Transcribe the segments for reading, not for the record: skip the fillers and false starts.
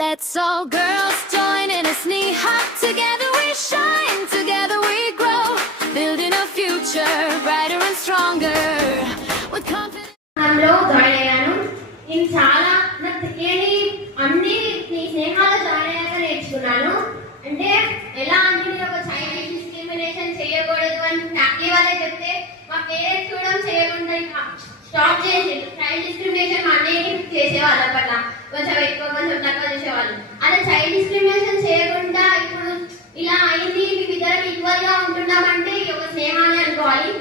Let's all girls join in a knee hop. Together we shine, together we grow, building a future brighter and stronger with confidence. అందులో join అయ్యాను. నేను చాలా నా తెలియని అన్ని నీ స్నేహాలు జాయిన్ అయ్యాక నేర్చుకున్నాను. అంటే ఎలా అంటే నేను ఒక చైల్డ్ డిస్క్రిమినేషన్ చేయకూడదు అని ఫ్యాక్టరీ వాళ్ళే చెప్తే మా పేరెంట్స్ కూడా చేయకుండా స్టాప్ చేసి చైల్డ్ డిస్క్రిమినేషన్ అనేది చేసేవాళ్ళు. అప్పట్లో కొంచెం ఎక్కువ కొంచెం తక్కువ చేసేవాళ్ళు. అలా చైల్డ్ డిస్క్రిమినేషన్ చేయకుండా ఇప్పుడు ఇలా అయింది, మేమిద్దరం ఈక్వల్ గా ఉంటున్నామంటే ఒక స్నేహాన్ని అనుకోవాలి.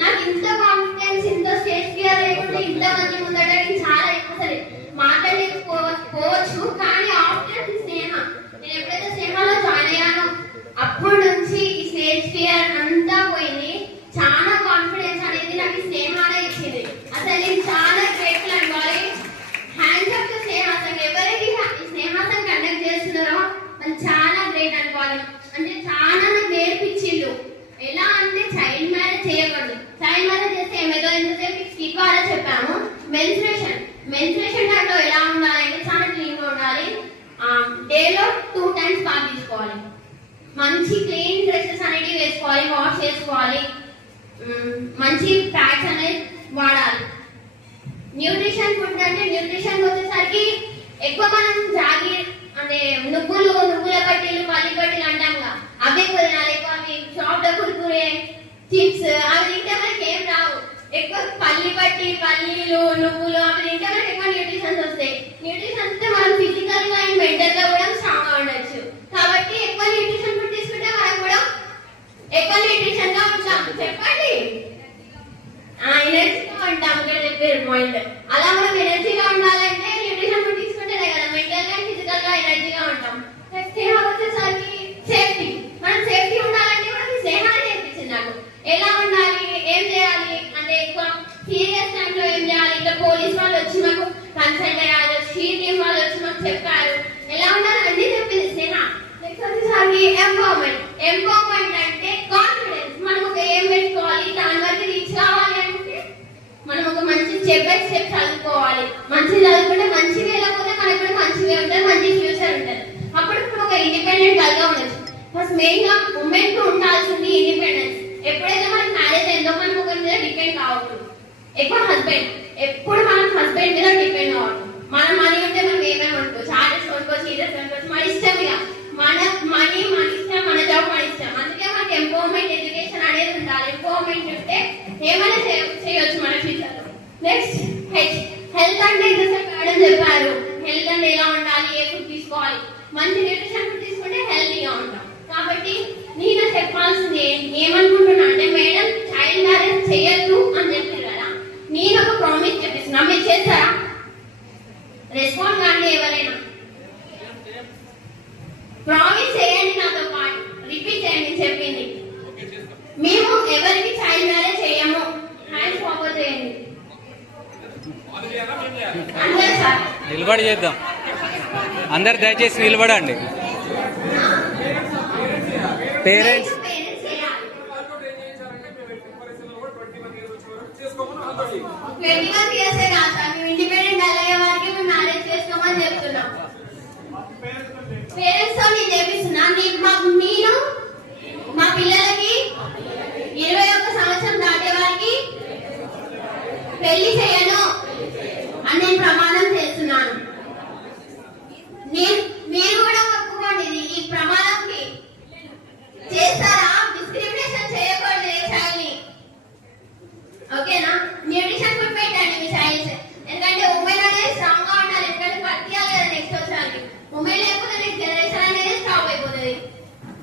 నాకు ఇంత కాన్ఫిడెన్స్, ఇంత స్టేజ్ ఫియర్ లేకుండా ఇంతమంది ముందట నేను చాలా అసలు మాట్లాడలేకపోవచ్చు. కానీ ఆఫ్టర్ స్నేహ నేను ఎప్పుడైతే స్నేహాలో జాయిన్ అయ్యానో అప్పటి నుంచి ఈ స్టేజ్ ఫియర్ అంతా పోయింది. చాలా కాన్ఫిడెన్స్ అనేది నాకు స్నేహాలే ఇచ్చింది. అసలు నేను చాలా గ్రేట్ఫుల్ అనుకోవాలి. హ్యాండ్స్ అప్ టు స్నేహాసం. ఎవరైతే ఈ స్నేహాసం కండక్ట్ చేస్తున్నారో వాళ్ళు చాలా గ్రేట్ అనుకోవాలి. అంటే చాలా నాకు నేర్పించిండు. ఎలా అంటే చైల్డ్ మ్యారేజ్ చేయకూడదు. చైల్డ్ మ్యారేజ్ చేస్తే ఏమైతే ఎంతసేపు స్కిప్ అలా చెప్పాము. మెన్స్ట్రుయేషన్ టైంలో ఎలా ఉండాలి అంటే చాలా క్లీన్ గా ఉండాలి. డేలో 2 times బాగా తీసుకోవాలి. మంచి క్లీన్ డ్రెస్సెస్ అనేవి వేసుకోవాలి, వాష్ చేసుకోవాలి, మంచి ప్యాడ్స్ అనేది వాడాలి. న్యూట్రిషన్ ఫుడ్ అంటే న్యూట్రిషన్ వచ్చేసరికి ఎక్కువ మనం జాగీర్ అంటే నువ్వుల పట్టీలు, పల్లి పట్టీలు అంటాంగా అవే తినాలి. ఎక్కువ అవి షాప్ లో కురుకురే చిప్స్ అవి తింటే మనకి ఏం రావు. ఎక్కువ పల్లి పట్టి, పల్లీలు, నువ్వులు అవి తింటే మనకి ఎక్కువ న్యూట్రిషన్స్ వస్తాయి. న్యూట్రిషన్స్ వస్తే మనం ఫిజికల్ గా అండ్ మెంటల్ గా కూడా స్ట్రాంగ్ గా ఉండొచ్చు. కాబట్టి ఎక్కువ న్యూట్రిషన్ ఫుడ్ తీసుకుంటే మనం కూడా ఎక్కువ న్యూట్రిషన్ గా ఉంటాం. చెప్పండి, ఎనర్జీగా ఉంటాం. ఇక్కడ చెప్పారు పాయింట్. అలా మనం ఎనర్జీగా ఉండాలంటే న్యూట్రిషన్ ఫుడ్ తీసుకుంటేనే కదా మెంటల్ గా ఫిజికల్ గా ఎనర్జీగా ఉంటాం. స్నేహం వచ్చేసరికి సేఫ్టీ. మనం సేఫ్టీ ఉండాలంటే మనకి స్నేహాన్ని నేర్పించింది నాకు. ఎలా ఉండాలి, ఏం చేయాలి అంటే ఎక్కువ సీరియస్ టైంలో ఏం చేయాలి. ఇట్లా పోలీస్ వాళ్ళు వచ్చి మాకు కన్సల్ట్ అయ్యారు, స్ట్రీట్ టీమ్ వాళ్ళు వచ్చి మాకు చెప్పారు ఎలా ఉండాలి అన్ని చెప్పింది స్నేహ. నెక్స్ట్ వచ్చేసరికి ఎంపవర్మెంట్ అంటే కాన్ఫిడెన్స్. మనం ఒక ఏం పెట్టుకోవాలి, దాని వరకు రీచ్ కావాలి అంటే మనం ఒక మంచి స్టెప్ బై స్టెప్ చదువుకోవాలి. మంచి చదువుకుంటే మంచి వెళ్ళకపోతే మనకు కూడా మంచిగా ఉంటుంది, మంచి ఫ్యూచర్ ఉంటుంది. అప్పుడు ఒక ఇండిపెండెంట్ గా ఉండొచ్చు. ఫస్ట్ మెయిన్ గా ఉమెన్ కు ఉండాల్సింది ఇండిపెండెన్స్. ఎప్పుడైతే మనకి మ్యారేజ్ అయిందో మనం ఒకరి మీద డిపెండ్ కావద్దు. ఎక్కువ హస్బెండ్, ఎప్పుడు మనం హస్బెండ్ మీద డిపెండ్ కావద్దు. మన మనీ ఉంటే మనం ఏమైనా కొనుక్కోవచ్చు, చార్జెస్ కొనుక్కోవచ్చు, సీరియస్ కొనుక్కోవచ్చు, మన ఇష్టం. ఇక మన మనీ మన ఇష్టం, మన జాబ్ మన ఇష్టం. అందుకే మనకి ఎంపవర్మెంట్ ఎడ్యుకేషన్ అనేది ఉండాలి. ఎంపవర్మెంట్ ఉంటే ఏమైనా చేయొచ్చు మన ఫ్యూచర్ లో. నెక్స్ట్ హెల్త్ అంటే ఇంతసేపు మేడం చెప్పారు. హెల్త్ అంటే ఎలా ఉండాలి, ఏ ఫుడ్ తీసుకోవాలి. మంచి న్యూట్రిషన్ ఫుడ్ తీసుకుంటే హెల్తీగా ఉంటాం. కాబట్టి నేను చెప్పాల్సింది ఏమనుకుంటున్నా అంటే మేడం చైల్డ్ మ్యారేజ్ చేయొద్దు అని చెప్పారు కదా, నేను ఒక ప్రామిస్ చెప్పిస్తున్నా. మీరు చేస్తారా? రెస్పాండ్ కానీ ఎవరైనా ప్రామిస్ చేయండి, నాతో పాటు రిపీట్ చేయండి చెప్పింది. మేము ఎవరికి చైల్డ్ మ్యారేజ్ చేయము. హ్యాండ్స్ ఫార్వర్డ్ చేయండి. అందరూ సార్ నిలబడి చేద్దాం. అందరు దయచేసి నిలబడండి. పేరెంట్స్ ఇండిపెండెంట్ అయ్యే వారికి మేము మ్యారేజ్ చేసుకోమని చెప్తున్నాం. పేరెంట్స్ తో నేను చేపిస్తున్నా. నేను మా పిల్లలకి 21 సంవత్సరం దాటే వారికి పెళ్లి చేయను అని నేను ప్రమాణం చేస్తున్నాను. మీరు కూడా ఒప్పుకోండి ఈ ప్రమాణంకి. చేస్తారా? డిస్క్రిమినేషన్ చేయకూడదు ఏ చైల్డ్ ని. ఓకేనా? న్యూట్రిషన్ ఫుడ్ పెట్టండి మీ చైల్డ్స్. ఎందుకంటే ఉమెన్ అనేది స్ట్రాంగ్ గా ఉండాలి. ఎందుకంటే పట్టియాలి కదా నెక్స్ట్ వచ్చాలి. ఉమెన్ లేకపోతే నెక్స్ట్ జనరేషన్ అనేది స్టాప్ అయిపోతుంది.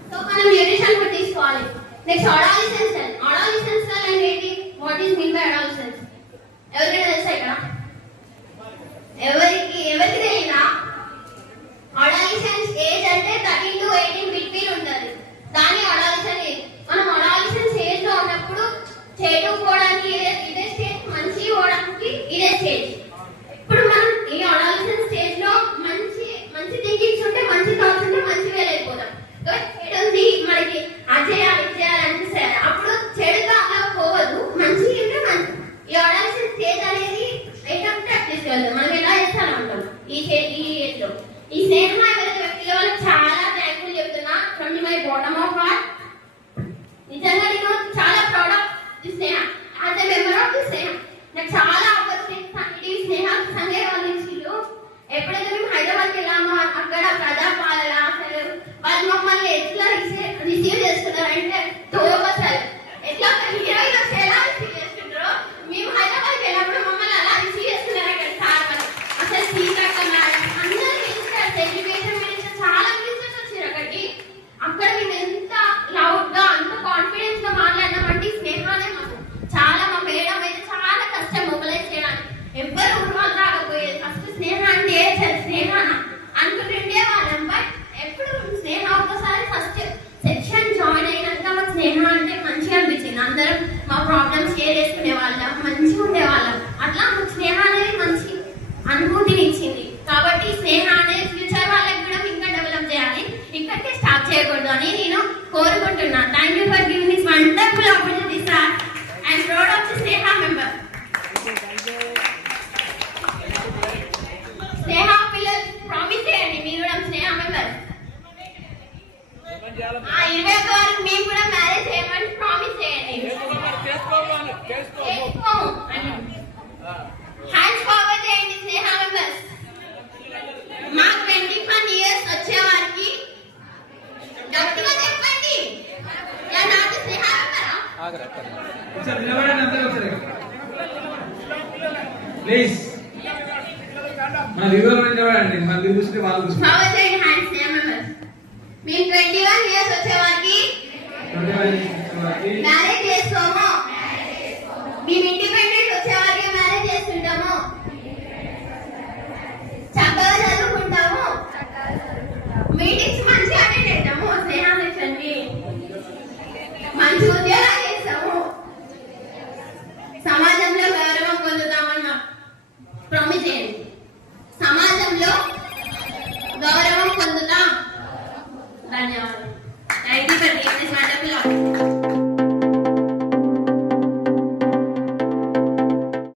సో మనం న్యూట్రిషన్ ఫుడ్ తీసుకోవాలి. Next adolescence. అడాలసెన్స్ అంటే ఏంటి? What is mean by adolescence? ఎవరికైనా తెలుసా ఇక్కడ? ఎవరికి తెలియదా? అడాలసెన్స్ ఏజ్ అంటే 13 to 18 బిట్వీన్ ఉంటుంది. దాని అడాలసెన్స్ ఏజ్. మనం అడాలసెన్స్ ఏజ్ లో ఉన్నప్పుడు చేటుకోవడానికి ఇదే స్టేజ్, మంచి పోవడానికి ఇదే స్టేజ్. ఇప్పుడు మనం ఈ అడాలసెన్స్ స్టేజ్ లో మంచి థింకింగ్స్ ఉంటే, మంచి థాట్స్ ఉంటే మంచి వేలు అయిపోతాం. చెడు ఉంది మనకి అజేయాలి అనిపిస్తాయి. అప్పుడు చెడుగా అలా పోవద్దు, మంచి ఉంటే మంచి. ఈ అడాలసెన్స్ స్టేజ్ అనేది ఎట్లా తీసుకెళ్తాం. మనం ఎలా చేస్తాను ఉంటాం ఈ ఏజ్ లో. ఈ స్నేహం కోరుకుంటున్నా. Thank you for giving this wonderful opportunity sir. I'm proud of the Sneha member. Sneha పిల్లలు ప్రామిస్ చేయండి మీరు కూడా స్నేహ మెంబర్. 21 వరకు మేము కూడా మ్యారేజ్ చేయమని ప్రామిస్ చేయండి. హ్యాండ్స్ ఫార్వర్డ్ చేయండి స్నేహ మెంబర్స్. మా 21 ఇయర్స్ వచ్చే వారికి గట్టిగా చెప్పండి నాకు స్నేహ మెంబరా. ప్లీజ్ మన వివరణ నిలబడండి. మన చూస్తే వాళ్ళు ఫార్వర్డ్ చేయండి హ్యాండ్స్ స్నేహ మెంబర్స్. మేము 21 ఇయర్స్ వచ్చే వారికి మ్యారేజ్ చేసుకోము. మేము ఇండిపెండెంట్ వచ్చే వారికి మ్యారేజ్ చేసుకుంటాము. చక్కగా చదువుకుంటాము. మీటింగ్స్ మంచిగా అటెండ్ అవుతాము. స్నేహ సెక్షన్ కి మంచి ఉద్యోగాలు చేస్తాము. సమాజంలో గౌరవం పొందుతామని ప్రామిస్ చేయండి.